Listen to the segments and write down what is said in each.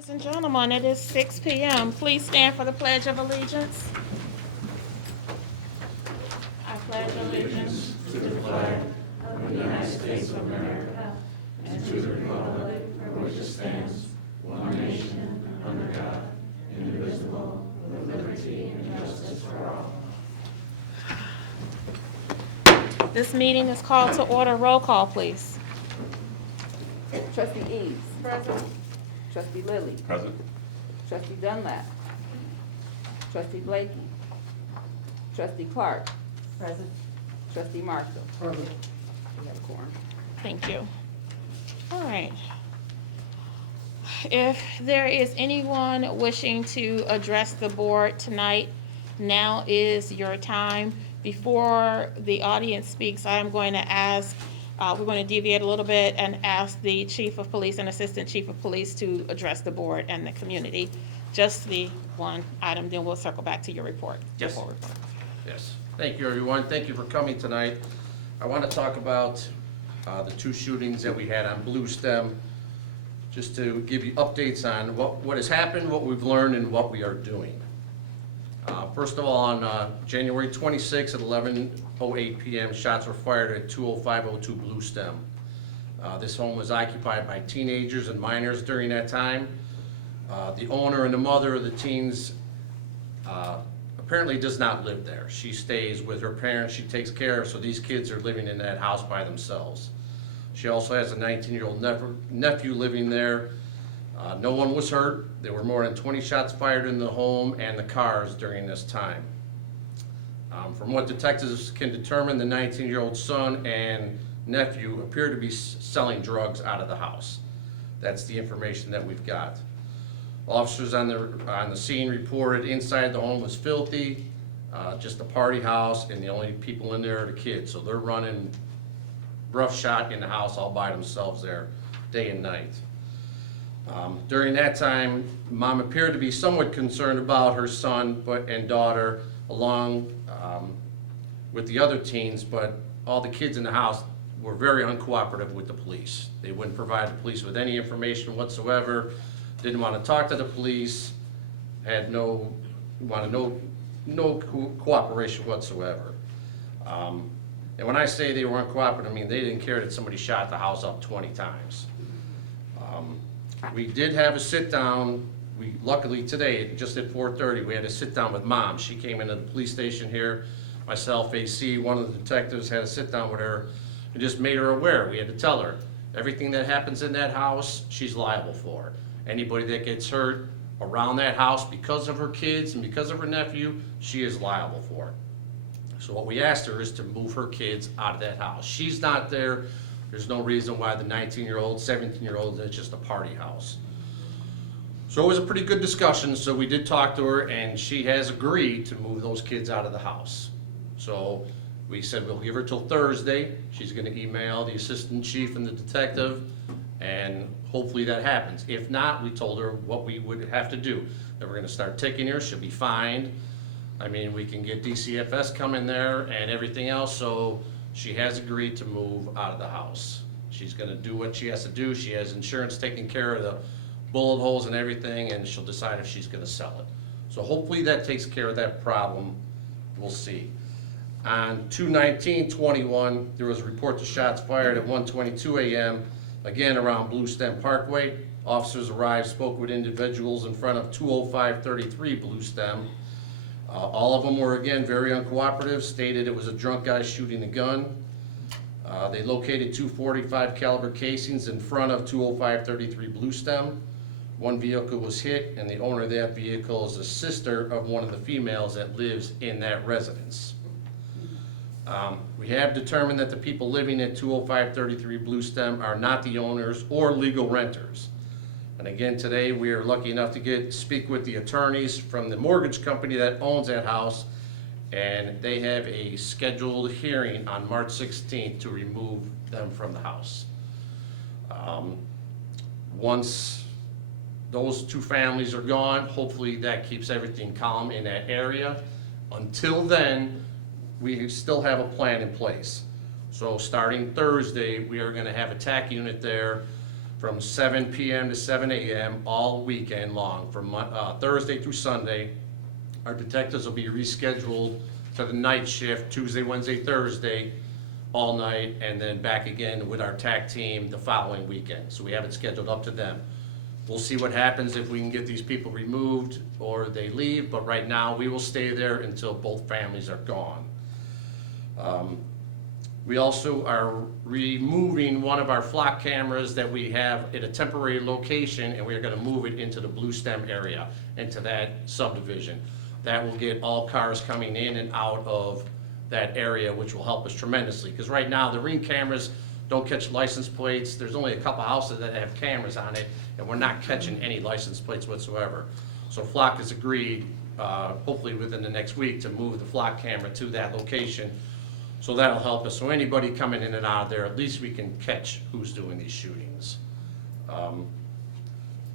Ladies and gentlemen, it is 6 p.m. Please stand for the Pledge of Allegiance. I pledge allegiance to the flag of the United States of America and to the republic for which it stands, one nation, under God, indivisible, with liberty and justice for all. This meeting is called to order. Roll call, please. Trustee Eads. Present. Trustee Lilly. Present. Trustee Dunlap. Trustee Blakey. Trustee Clark. Present. Trustee Marshall. Present. We have a quorum. Thank you. All right. If there is anyone wishing to address the board tonight, now is your time. Before the audience speaks, I am going to ask, we're going to deviate a little bit and ask the Chief of Police and Assistant Chief of Police to address the board and the community. Just the one item, then we'll circle back to your report. Yes. Full report. Yes. Thank you, everyone. Thank you for coming tonight. I want to talk about the two shootings that we had on Blue Stem, just to give you updates on what has happened, what we've learned, and what we are doing. First of all, on January 26th at 11:08 p.m., shots were fired at 20502 Blue Stem. This home was occupied by teenagers and minors during that time. The owner and the mother of the teens apparently does not live there. She stays with her parents, she takes care of, so these kids are living in that house by themselves. She also has a 19-year-old nephew living there. No one was hurt. There were more than 20 shots fired in the home and the cars during this time. From what detectives can determine, the 19-year-old son and nephew appear to be selling drugs out of the house. That's the information that we've got. Officers on the scene reported inside the home was filthy, just a party house, and the only people in there are the kids. So they're running roughshod in the house all by themselves there, day and night. During that time, Mom appeared to be somewhat concerned about her son and daughter, along with the other teens, but all the kids in the house were very uncooperative with the police. They wouldn't provide the police with any information whatsoever, didn't want to talk to the police, had no cooperation whatsoever. And when I say they were uncooperative, I mean they didn't care that somebody shot the house up 20 times. We did have a sit-down. Luckily today, just at 4:30, we had a sit-down with Mom. She came into the police station here. Myself, AC, one of the detectives had a sit-down with her and just made her aware. We had to tell her, everything that happens in that house, she's liable for. Anybody that gets hurt around that house because of her kids and because of her nephew, she is liable for it. So what we asked her is to move her kids out of that house. She's not there. There's no reason why the 19-year-old, 17-year-old, it's just a party house. So it was a pretty good discussion, so we did talk to her, and she has agreed to move those kids out of the house. So we said we'll give her till Thursday. She's gonna email the assistant chief and the detective, and hopefully that happens. If not, we told her what we would have to do. That we're gonna start ticking her, she'll be fined. I mean, we can get DCFS coming there and everything else, so she has agreed to move out of the house. She's gonna do what she has to do. She has insurance taking care of the bullet holes and everything, and she'll decide if she's gonna sell it. So hopefully that takes care of that problem. We'll see. On 2/19/21, there was a report of shots fired at 1:22 a.m., again around Blue Stem Parkway. Officers arrived, spoke with individuals in front of 20533 Blue Stem. All of them were, again, very uncooperative, stated it was a drunk guy shooting a gun. They located 245 caliber casings in front of 20533 Blue Stem. One vehicle was hit, and the owner of that vehicle is a sister of one of the females that lives in that residence. We have determined that the people living at 20533 Blue Stem are not the owners or legal renters. And again, today we are lucky enough to speak with the attorneys from the mortgage company that owns that house, and they have a scheduled hearing on March 16th to remove them from the house. Once those two families are gone, hopefully that keeps everything calm in that area. Until then, we still have a plan in place. So starting Thursday, we are gonna have a TAC unit there from 7 PM to 7 AM all weekend long, from Thursday through Sunday. Our detectives will be rescheduled to the night shift, Tuesday, Wednesday, Thursday, all night, and then back again with our TAC team the following weekend. So we have it scheduled up to them. We'll see what happens if we can get these people removed or they leave, but right now, we will stay there until both families are gone. We also are removing one of our flock cameras that we have at a temporary location, and we are gonna move it into the Blue Stem area, into that subdivision. That will get all cars coming in and out of that area, which will help us tremendously. Because right now, the ring cameras don't catch license plates. There's only a couple houses that have cameras on it, and we're not catching any license plates whatsoever. So Flock has agreed, hopefully within the next week, to move the Flock camera to that location. So that'll help us. So anybody coming in and out of there, at least we can catch who's doing these shootings.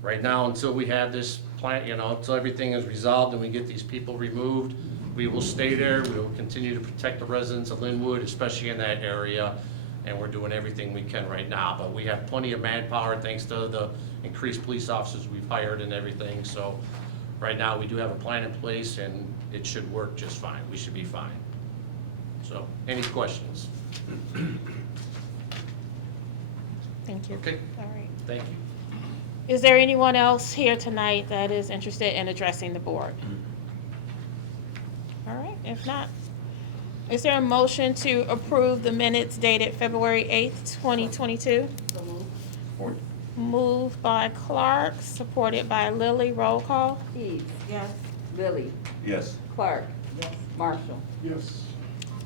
Right now, until we have this plant, until everything is resolved and we get these people removed, we will stay there. We will continue to protect the residents of Lynwood, especially in that area. And we're doing everything we can right now. But we have plenty of manpower thanks to the increased police officers we've hired and everything. So right now, we do have a plan in place and it should work just fine. We should be fine. So, any questions? Thank you. Okay, All right. thank you. Is there anyone else here tonight that is interested in addressing the board? All right, if not, is there a motion to approve the minutes dated February 8th, 2022? Moved by Clark, supported by Lilly. Roll call. Eves. Yes. Lilly. Yes. Clark. Yes. Marshall. Yes.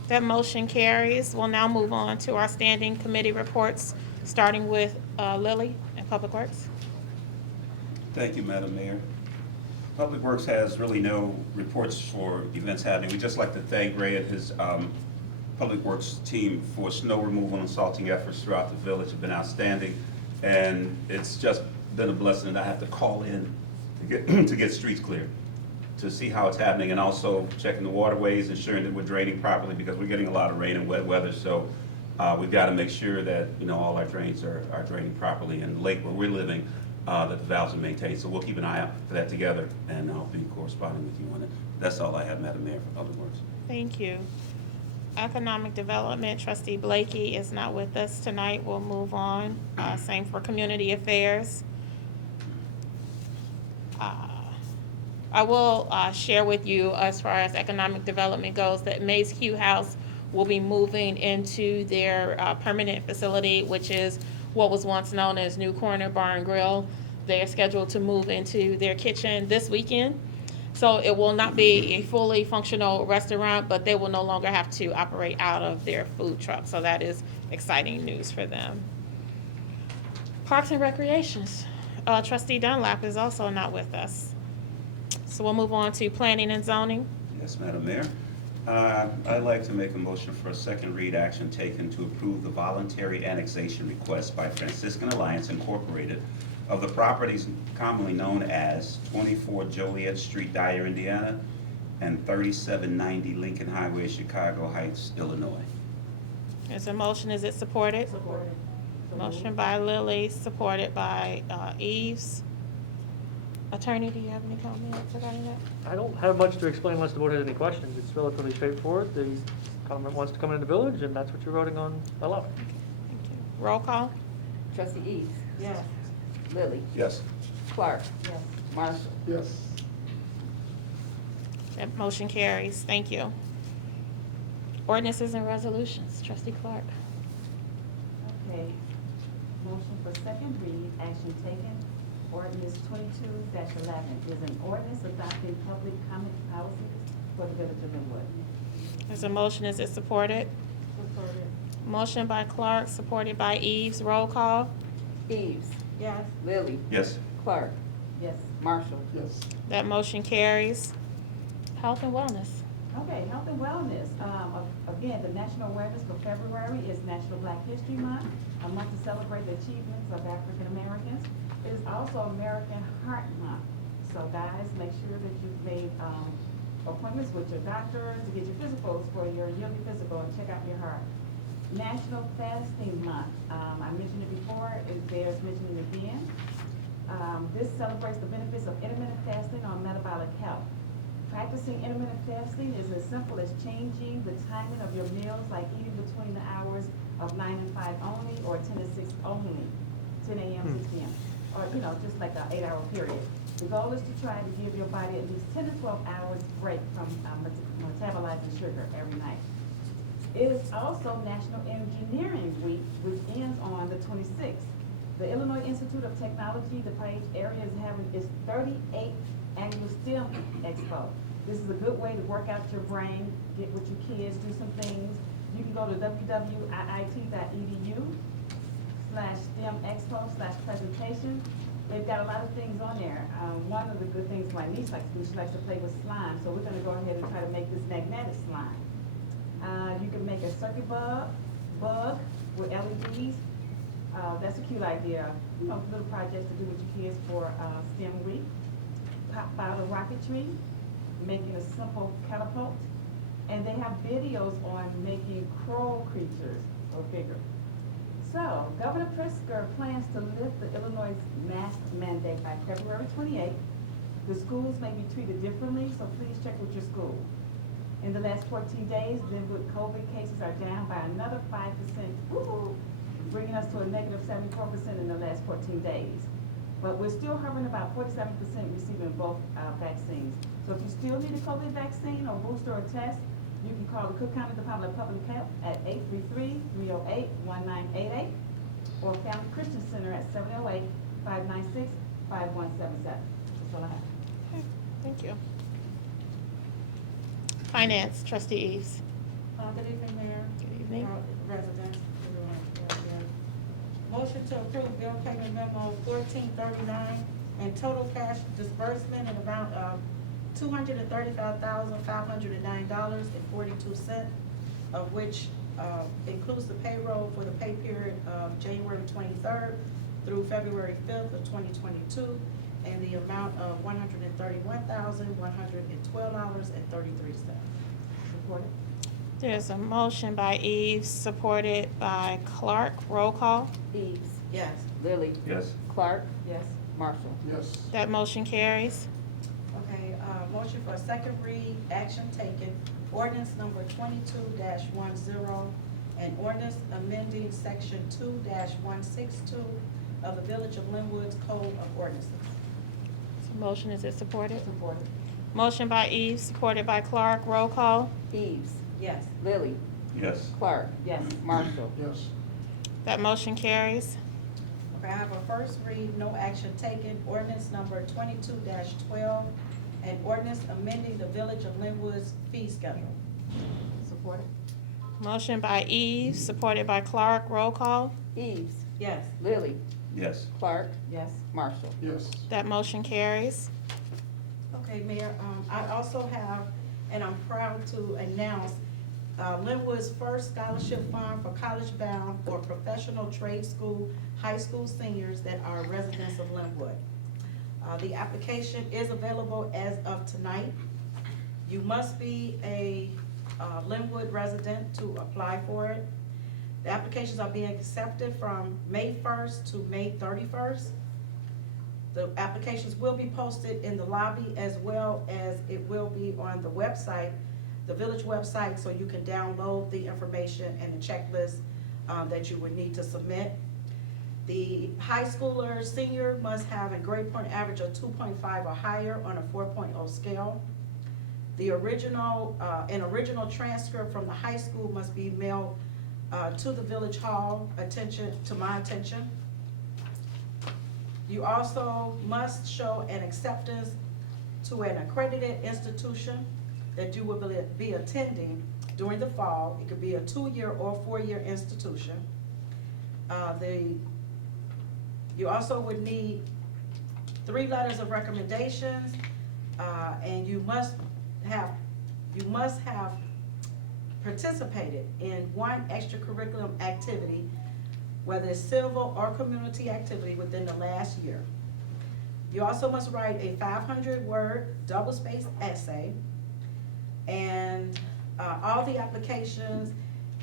That motion carries. We'll now move on to our standing committee reports, starting with Lilly and Public Works. Thank you, Madam Mayor. Public Works has really no reports for events happening. We'd just like to thank Ray and his Public Works team for snow removal and salting efforts throughout the village have been outstanding. And it's just been a blessing that I have to call in to get streets cleared, to see how it's happening, and also checking the waterways, ensuring that we're draining properly, because we're getting a lot of rain and wet weather. So we've got to make sure that all our drains are draining properly, and the lake where we're living, that the valves are maintained. So we'll keep an eye out for that together, and I'll be corresponding with you on it. That's all I have, Madam Mayor, for Public Works. Thank you. Economic Development, Trustee Blakey is not with us tonight. We'll move on. Same for Community Affairs. I will share with you, as far as economic development goes, that Mays Q House will be moving into their permanent facility, which is what was once known as New Corner Bar and Grill. They are scheduled to move into their kitchen this weekend. So it will not be a fully functional restaurant, but they will no longer have to operate out of their food truck. So that is exciting news for them. Parks and Recreations. Trustee Dunlap is also not with us. So we'll move on to Planning and Zoning. Yes, Madam Mayor. I'd like to make a motion for a second read action taken to approve the voluntary annexation request by Franciscan Alliance Incorporated of the properties commonly known as 24 Joliet Street, Dyer, Indiana, and 3790 Lincoln Highway, Chicago Heights, Illinois. There's a motion. Is it supported? Supported. Motion by Lilly, supported by Eves. Attorney, do you have any comments regarding that? I don't have much to explain unless the board has any questions. It's relatively straightforward. The government wants to come into the village, and that's what you're voting on by law. Thank you. Roll call. Trustee Eves. Yes. Lilly. Yes. Clark. Yes. Marshall. Yes. That motion carries. Thank you. Ordinances and Resolutions. Trustee Clark. Okay, motion for second read, action taken, ordinance 22-11 is an ordinance adopting public comment policies for the village of Lynwood. There's a motion. Is it supported? Supported. Motion by Clark, supported by Eves. Roll call. Eves. Yes. Lilly. Yes. Clark. Yes. Marshall. Yes. That motion carries. Health and Wellness. Okay, health and wellness. Again, the national awareness for February is National Black History Month, a month to celebrate the achievements of African Americans. It is also American Heart Month. So guys, make sure that you've made appointments with your doctors to get your physicals for your yearly physical and check out your heart. National Fasting Month. I mentioned it before, it bears mentioning again. This celebrates the benefits of intermittent fasting on metabolic health. Practicing intermittent fasting is as simple as changing the timing of your meals, like eating between the hours of 9 and 5 only, or 10 to 6 only, 10 a.m., 6 p.m., or, just like an 8-hour period. The goal is to try to give your body at least 10 to 12 hours break from metabolizing sugar every night. It is also National Engineering Week, which ends on the 26th. The Illinois Institute of Technology, the Page area, is having its 38th annual STEM Expo. This is a good way to work out your brain, get with your kids, do some things. You can go to www.iit.edu/STEM-expo/presentation. They've got a lot of things on there. One of the good things my niece likes to do, she likes to play with slime, so we're gonna go ahead and try to make this magnetic slime. You can make a circuit bug with LEDs. That's a cute idea, little projects to do with your kids for STEM week. Pop bottle rocketry, making a simple catapult, and they have videos on making crow creatures or bigger. So, Governor Pritzker plans to lift the Illinois mask mandate by February 28th. The schools may be treated differently, so please check with your school. In the last 14 days, Lynwood COVID cases are down by another 5%, bringing us to a negative 74% in the last 14 days. But we're still hovering about 47% receiving both vaccines. So if you still need a COVID vaccine or booster or test, you can call the Cook County Department of Public Health at 833-308-1988 or Family Christian Center at 708-596-5177. That's all I have. Okay, thank you. Finance, Trustee Eves. Good evening, Mayor. Good evening. Residents, everyone here. Motion to approve bill payment memo 1439 and total cash disbursement in amount of $235,509.42, of which includes the payroll for the pay period of January 23rd through February 5th of 2022, and the amount of $131,112.33. Support it. There's a motion by Eves, supported by Clark. Roll call. Eves. Yes. Lily. Yes. Clark. Yes. Marshall. Yes. That motion carries. Okay, motion for a second read, action taken, ordinance number 22-10, and ordinance amending section 2-162 of the Village of Lynwood's Code of Ordinances. So motion, is it supported? Support it. Motion by Eves, supported by Clark. Roll call. Eves. Yes. Lily. Yes. Clark. Yes. Marshall. Yes. That motion carries. Okay, I have a first read, no action taken, ordinance number 22-12, and ordinance amending the Village of Lynwood's fee schedule. Support it. Motion by Eves, supported by Clark. Roll call. Eves. Yes. Lily. Yes. Clark. Yes. Marshall. Yes. That motion carries. Okay, Mayor, I also have, and I'm proud to announce, Lynwood's first scholarship fund for college-bound or professional trade school, high school seniors that are residents of Lynwood. The application is available as of tonight. You must be a Lynwood resident to apply for it. The applications are being accepted from May 1st to May 31st. The applications will be posted in the lobby, as well as it will be on the website, the village website, so you can download the information and the checklist that you would need to submit. The high schooler senior must have a grade point average of 2.5 or higher on a 4.0 scale. The original, an original transcript from the high school must be mailed to the village hall, to my attention. You also must show an acceptance to an accredited institution that you will be attending during the fall. It could be a 2-year or 4-year institution. You also would need 3 letters of recommendations, and you must have participated in 1 extracurricular activity, whether it's civil or community activity, within the last year. You also must write a 500-word double-spaced essay, and all the applications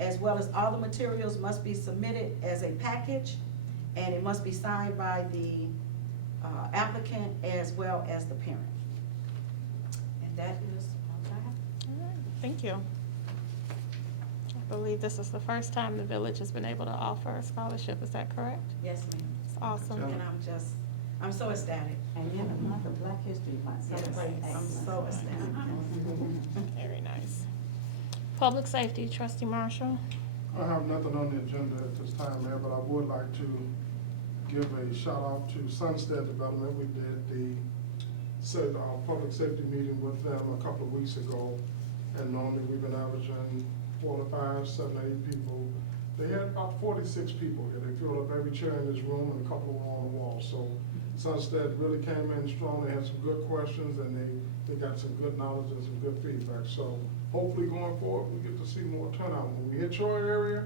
as well as all the materials must be submitted as a package, and it must be signed by the applicant as well as the parent. And that is all that I have. All right, thank you. I believe this is the first time the village has been able to offer a scholarship, is that correct? Yes, ma'am. It's awesome. And I'm so ecstatic. And in the month of Black History Month. Yes, I'm so ecstatic. Very nice. Public safety, trustee Marshall. I have nothing on the agenda at this time, Mayor, but I would like to give a shout out to Sunstead Development. We did our public safety meeting with them a couple of weeks ago, and normally we've been averaging 4 to 5, 7 to 8 people. They had about 46 people here. They filled up every chair in this room and a couple were on the wall. So Sunstead really came in strong. They had some good questions and they got some good knowledge and some good feedback. So hopefully going forward, we get to see more turnout. When we hit your area,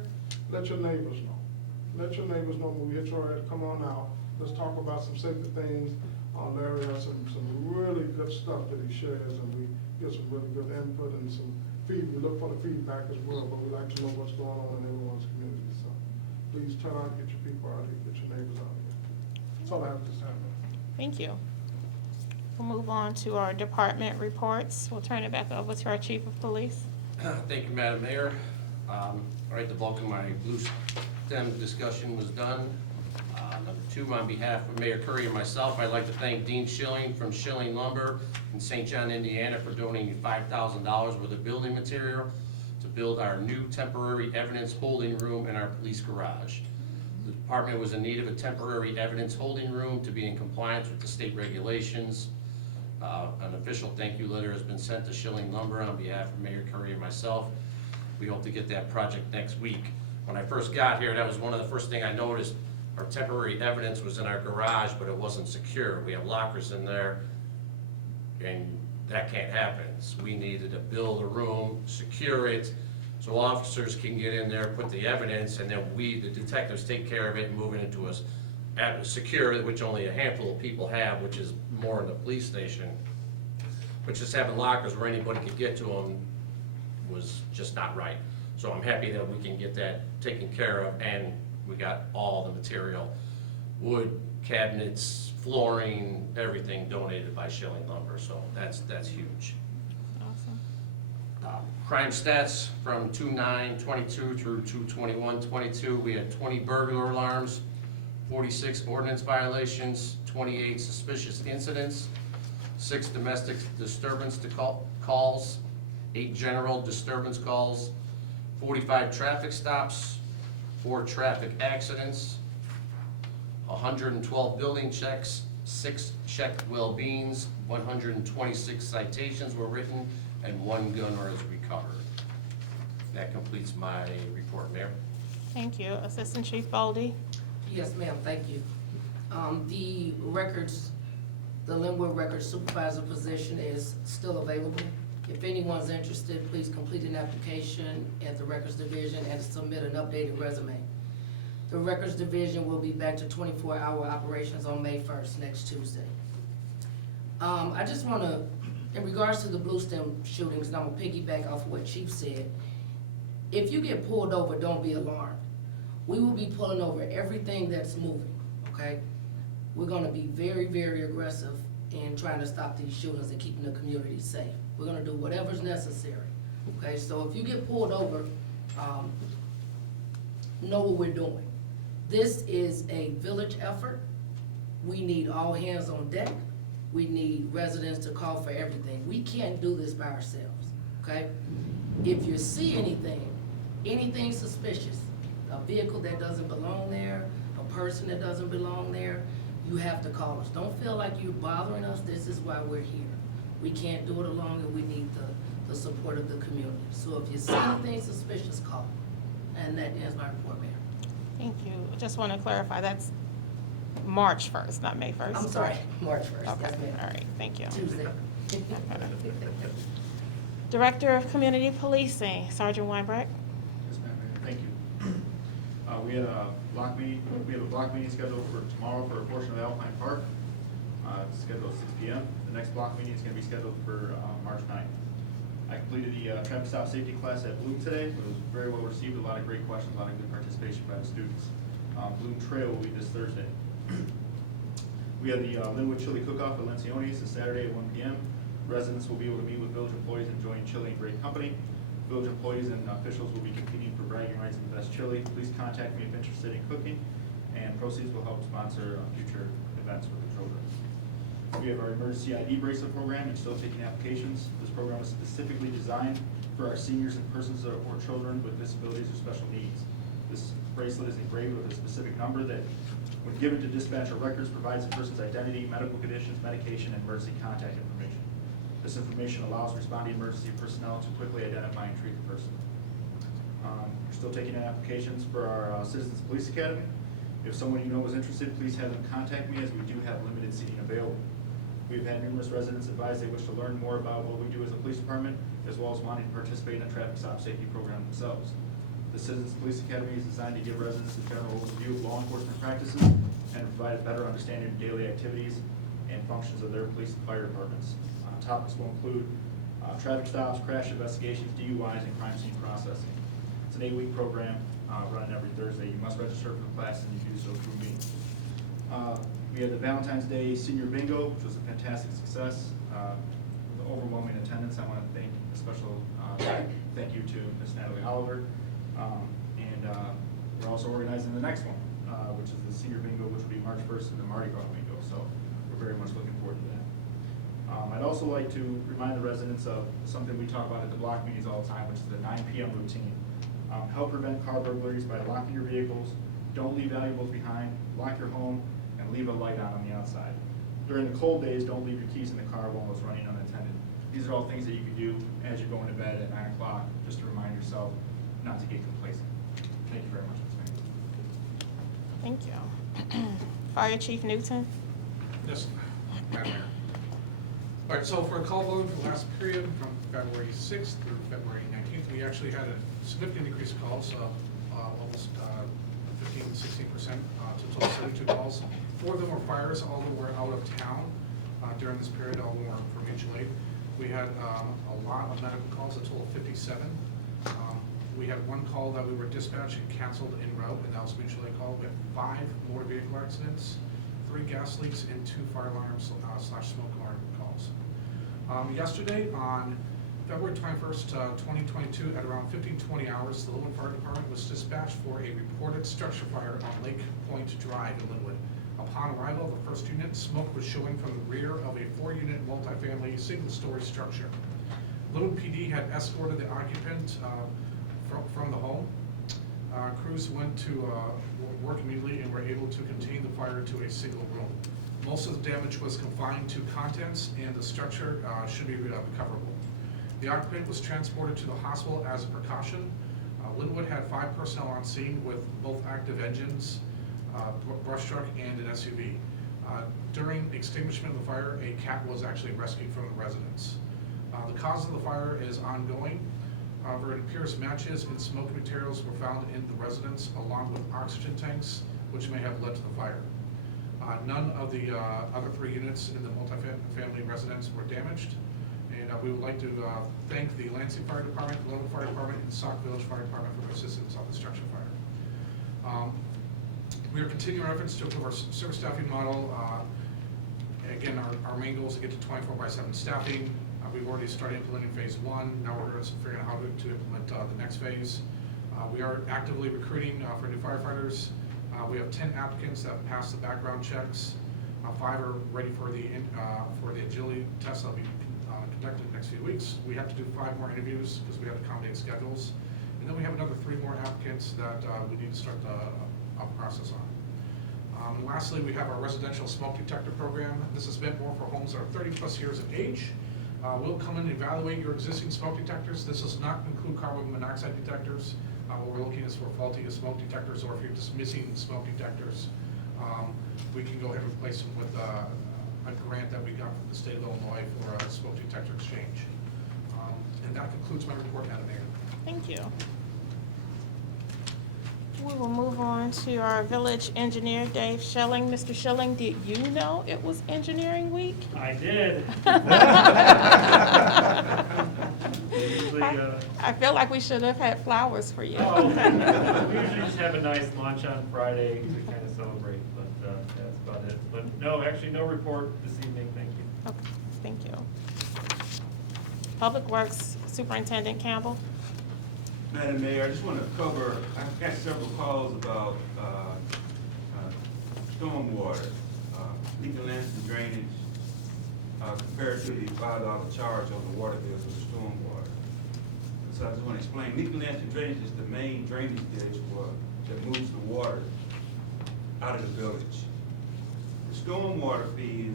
let your neighbors know. Let your neighbors know when we hit your area, come on out. Let's talk about some safety things. Larry has some really good stuff that he shares, and we get some really good input and some we look for the feedback as well, but we like to know what's going on in everyone's community. So please turn out, get your people out here, get your neighbors out here. That's all I have this time. Thank you. We'll move on to our department reports. We'll turn it back over to our chief of police. Thank you, Madam Mayor. All right, the bulk of my blue stem discussion was done. Number 2, on behalf of Mayor Curry and myself, I'd like to thank Dean Schilling from Schilling Lumber in St. John, Indiana, for donating $5,000 worth of building material to build our new temporary evidence holding room in our police garage. The department was in need of a temporary evidence holding room to be in compliance with the state regulations. An official thank you letter has been sent to Schilling Lumber on behalf of Mayor Curry and myself. We hope to get that project next week. When I first got here, that was one of the first things I noticed. Our temporary evidence was in our garage, but it wasn't secure. We have lockers in there, and that can't happen. So we needed to build a room, secure it, so officers can get in there, put the evidence, and then we, the detectives, take care of it and move it into a secure, which only a handful of people have, which is more in the police station. But just having lockers where anybody could get to them was just not right. So I'm happy that we can get that taken care of, and we got all the material, wood, cabinets, flooring, everything donated by Schilling Lumber, so that's huge. Awesome. Crime stats from 2/9/22 through 2/21/22, we had 20 burglar alarms, 46 ordinance violations, 28 suspicious incidents, 6 domestic disturbance calls, 8 general disturbance calls, 45 traffic stops, 4 traffic accidents, 112 building checks, 6 checked well-beings, 126 citations were written, and 1 gun was recovered. That completes my report, Mayor. Thank you. Assistant Chief Boldy. Yes, ma'am, thank you. The records, the Lynwood Records Supervisor position is still available. If anyone's interested, please complete an application at the Records Division and submit an updated resume. The Records Division will be back to 24-hour operations on May 1st, next Tuesday. I just wanna, in regards to the Blue Stem shootings, and I'm gonna piggyback off what Chief said, if you get pulled over, don't be alarmed. We will be pulling over everything that's moving, okay? We're gonna be very, very aggressive in trying to stop these shootings and keeping the community safe. We're gonna do whatever's necessary, okay? So if you get pulled over, know what we're doing. This is a village effort. We need all hands on deck. We need residents to call for everything. We can't do this by ourselves, okay? If you see anything suspicious, a vehicle that doesn't belong there, a person that doesn't belong there, you have to call us. Don't feel like you're bothering us. This is why we're here. We can't do it alone, and we need the support of the community. So if you see anything suspicious, call. And that ends my report, Mayor. Thank you. Just want to clarify, that's March 1st, not May 1st. I'm sorry, March 1st, Okay, yes, ma'am. all right, thank you. Tuesday. Director of Community Policing, Sergeant Weinbrecht. Yes, ma'am, thank you. We had a block meeting, scheduled for tomorrow for a portion of Alpine Park. It's scheduled at 6 p.m. The next block meeting is going to be scheduled for March 9th. I completed the traffic stop safety class at Bloom today. It was very well received, a lot of great questions, a lot of good participation by the students. Bloom Trail will be this Thursday. We have the Lynwood Chili Cook-Off at Lencioni's this Saturday at 1 p.m. Residents will be able to meet with village employees enjoying chili and great company. Village employees and officials will be competing for bragging rights and the best chili. Please contact me if interested in cooking, and proceeds will help sponsor future events for the children. We have our emergency ID bracelet program and still taking applications. This program is specifically designed for our seniors and persons or children with disabilities or special needs. This bracelet is engraved with a specific number that, when given to dispatcher records, provides the person's identity, medical conditions, medication, and emergency contact information. This information allows responding emergency personnel to quickly identify and treat the person. We're still taking in applications for our Citizens Police Academy. If someone you know is interested, please have them contact me, as we do have limited seating available. We've had numerous residents advise they wish to learn more about what we do as a police department, as well as wanting to participate in a traffic stop safety program themselves. The Citizens Police Academy is designed to give residents a general overview of law enforcement practices and provide a better understanding of daily activities and functions of their police and fire departments. Topics will include traffic stops, crash investigations, DUIs, and crime scene processing. It's an 8-week program running every Thursday. You must register for the class, and you do so through me. We had the Valentine's Day Senior Bingo, which was a fantastic success. With overwhelming attendance, I want to thank a special thank you to Ms. Natalie Oliver. We're also organizing the next one, which is the Senior Bingo, which will be March 1st, and the Mardi Gras Bingo. So we're very much looking forward to that. I'd also like to remind the residents of something we talk about at the block meetings all the time, which is the 9 p.m. routine. Help prevent car burglaries by locking your vehicles, don't leave valuables behind, lock your home, and leave a light on the outside. During the cold days, don't leave your keys in the car while it's running unattended. These are all things that you can do as you're going to bed at 9 o'clock, just to remind yourself not to get complacent. Thank you very much, Ms. Mayor. Thank you. Fire Chief Newton? Yes, Madam Mayor. All right, so for a call vote for the last period from February 6th through February 19th, we actually had a significant increase of calls, almost 15-16% to a total of 72 calls. 4 of them were fires, all of them were out of town during this period, all of them were from mutual aid. We had a lot of medical calls, a total of 57. We had 1 call that we were dispatched and canceled en route, and that was a mutual aid call. We had 5 motor vehicle accidents, 3 gas leaks, and 2 fire alarms / smoke alarm calls. Yesterday, on February 21st, 2022, at around 15:20 hours, the Lynwood Fire Department was dispatched for a reported structure fire on Lake Point Drive in Lynwood. Upon arrival of the first unit, smoke was showing from the rear of a 4-unit multifamily single-story structure. Lynwood PD had escorted the occupant from the home. Crews went to work immediately and were able to contain the fire to a single room. Most of the damage was confined to contents, and the structure should be recoverable. The occupant was transported to the hospital as a precaution. Lynwood had 5 personnel on scene with both active engines, brush truck, and an SUV. During extinguishment of the fire, a cat was actually rescued from the residence. The cause of the fire is ongoing. However, it appears matches and smoke materials were found in the residence, along with oxygen tanks, which may have led to the fire. None of the other 3 units in the multifamily residence were damaged. And we would like to thank the Lansing Fire Department, the Lynwood Fire Department, and Sauk Village Fire Department for their assistance on the structure fire. We are continuing our efforts to improve our service staffing model. Again, our main goal is to get to 24/7 staffing. We've already started implementing phase 1. Now we're figuring out how to implement the next phase. We are actively recruiting for new firefighters. We have 10 applicants that have passed the background checks. 5 are ready for the agility test that will be conducted in the next few weeks. We have to do 5 more interviews because we have to accommodate schedules. And then we have another 3 more applicants that we need to start the process on. And lastly, we have our residential smoke detector program. This is meant more for homes that are 30+ years of age. We'll come in and evaluate your existing smoke detectors. This does not include carbon monoxide detectors. What we're looking is for faulty smoke detectors, or if you're just missing smoke detectors, we can go ahead and replace them with a grant that we got from the state of Illinois for a smoke detector exchange. And that concludes my report, Madam Mayor. Thank you. We will move on to our village engineer, Dave Schilling. Mr. Schilling, did you know it was engineering week? I did. I feel like we should have had flowers for you. Oh, we usually just have a nice lunch on Friday to kind of celebrate, but that's about it. But no, actually, no report this evening, thank you. Okay, thank you. Public Works Superintendent Campbell. Madam Mayor, I just want to cover, I've got several calls about stormwater, legal and drainage, compared to the $5 charge on the water bills for the stormwater. So I just want to explain, legal and drainage is the main drainage ditch that moves the water out of the village. The stormwater fee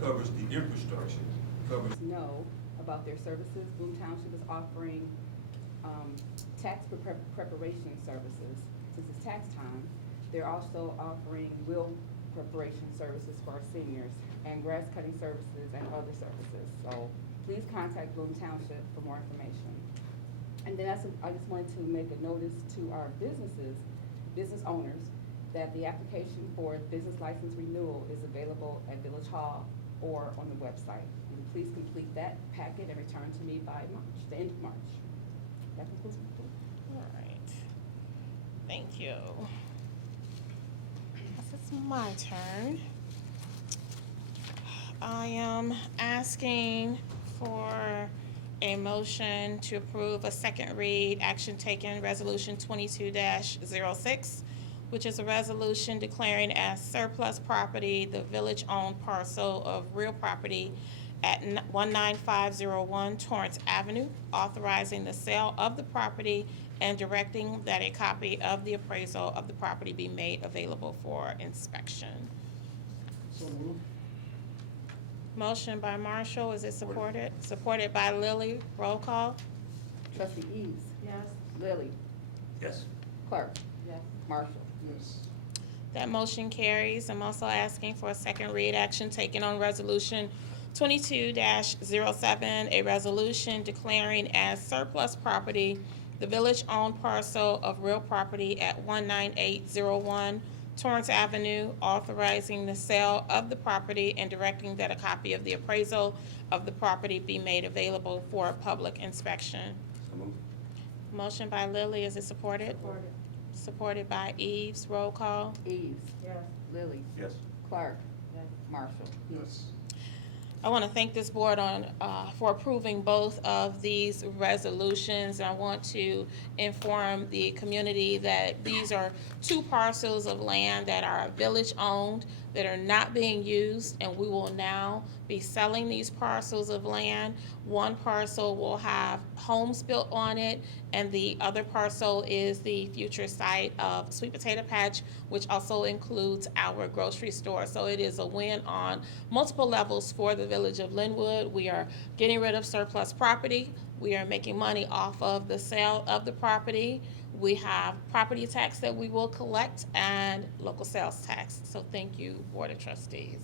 covers the infrastructure, covers. Know about their services. Boone Township is offering tax preparation services. Since it's tax time, they're also offering will preparation services for our seniors and grass cutting services and other services. So please contact Boone Township for more information. And then I just wanted to make a notice to our business owners, that the application for business license renewal is available at Village Hall or on the website. And please complete that packet and return to me by March, the end of March. That concludes my report. All right. Thank you. It's my turn. I am asking for a motion to approve a second read action taken resolution 22-06, which is a resolution declaring as surplus property the village-owned parcel of real property at 19501 Torrance Avenue, authorizing the sale of the property and directing that a copy of the appraisal of the property be made available for inspection. So moved. Motion by Marshall, is it supported? Supported by Lilly, roll call. Trustee Eads. Yes. Lilly. Yes. Clark. Yes. Marshall. Yes. That motion carries. I'm also asking for a second read action taken on resolution 22-07, a resolution declaring as surplus property the village-owned parcel of real property at 19801 Torrance Avenue, authorizing the sale of the property and directing that a copy of the appraisal of the property be made available for public inspection. So moved. Motion by Lilly, is it supported? Supported. Supported by Eves, roll call. Eads. Yes. Lilly. Yes. Clark. Yes. Marshall. Yes. I want to thank this board for approving both of these resolutions. I want to inform the community that these are two parcels of land that are village-owned, that are not being used, and we will now be selling these parcels of land. One parcel will have homes built on it, and the other parcel is the future site of Sweet Potato Patch, which also includes our grocery store. So it is a win on multiple levels for the village of Lynwood. We are getting rid of surplus property. We are making money off of the sale of the property. We have property tax that we will collect and local sales tax. So thank you, Board of Trustees.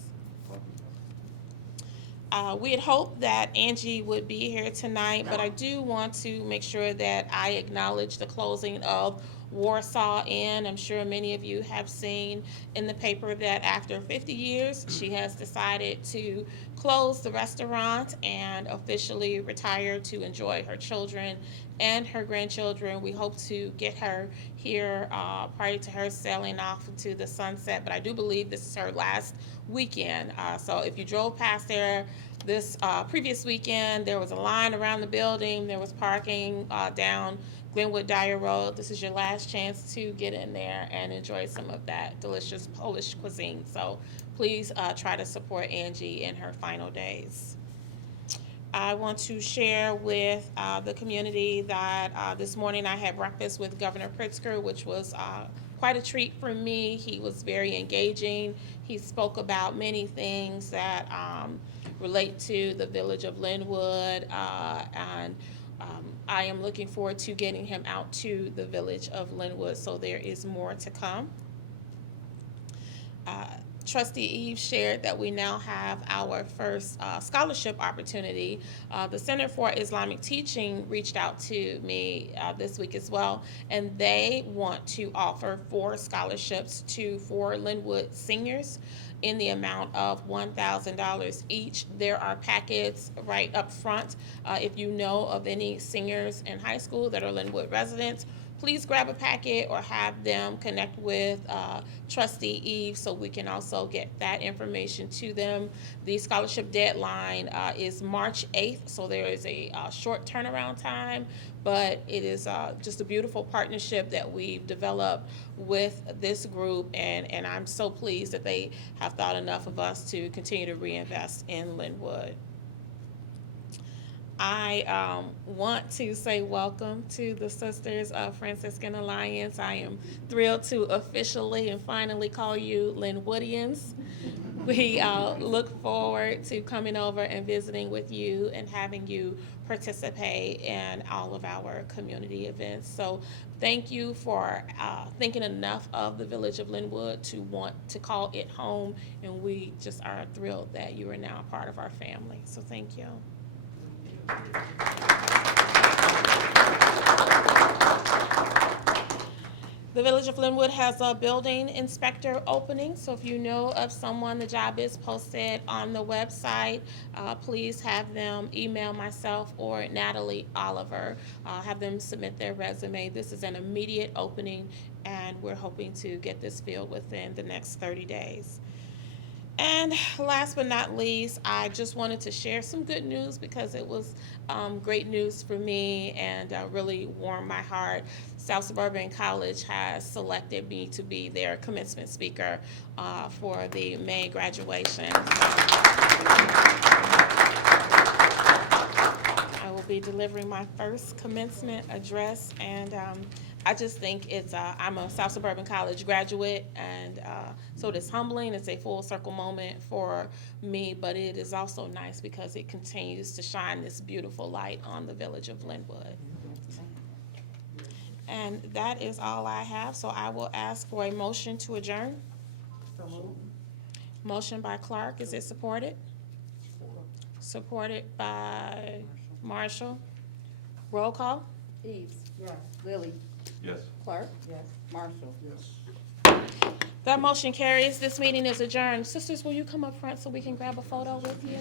We had hoped that Angie would be here tonight, but I do want to make sure that I acknowledge the closing of Warsaw Inn. I'm sure many of you have seen in the paper that after 50 years, she has decided to close the restaurant and officially retire to enjoy her children and her grandchildren. We hope to get her here prior to her sailing off into the sunset, but I do believe this is her last weekend. So if you drove past there this previous weekend, there was a line around the building, there was parking down Lynwood Dyer Road. This is your last chance to get in there and enjoy some of that delicious Polish cuisine. So please try to support Angie in her final days. I want to share with the community that this morning I had breakfast with Governor Pritzker, which was quite a treat for me. He was very engaging. He spoke about many things that relate to the village of Lynwood, and I am looking forward to getting him out to the village of Lynwood, so there is more to come. Trustee Eve shared that we now have our first scholarship opportunity. The Center for Islamic Teaching reached out to me this week as well, and they want to offer 4 scholarships to 4 Lynwood seniors in the amount of $1,000 each. There are packets right up front. If you know of any seniors in high school that are Lynwood residents, please grab a packet or have them connect with Trustee Eve so we can also get that information to them. The scholarship deadline is March 8th, so there is a short turnaround time, but it is just a beautiful partnership that we've developed with this group, and I'm so pleased that they have thought enough of us to continue to reinvest in Lynwood. I want to say welcome to the Sisters of Franciscan Alliance. I am thrilled to officially and finally call you Lynwoodians. We look forward to coming over and visiting with you and having you participate in all of our community events. So thank you for thinking enough of the village of Lynwood to want to call it home, and we just are thrilled that you are now a part of our family. So thank you. The Village of Lynwood has a building inspector opening, so if you know of someone, the job is posted on the website. Please have them email myself or Natalie Oliver. Have them submit their resume. This is an immediate opening, and we're hoping to get this filled within the next 30 days. And last but not least, I just wanted to share some good news because it was great news for me and really warmed my heart. South Suburban College has selected me to be their commencement speaker for the May graduation. I will be delivering my first commencement address, and I just think it's, I'm a South Suburban College graduate, and so it is humbling. It's a full circle moment for me, but it is also nice because it continues to shine this beautiful light on the village of Lynwood. And that is all I have, so I will ask for a motion to adjourn. So moved. Motion by Clark, is it supported? Supported by Marshall. Roll call? Eves. Yes. Lily. Yes. Clark. Yes. Marshall. Yes. That motion carries. This meeting is adjourned. Sisters, will you come up front so we can grab a photo with you?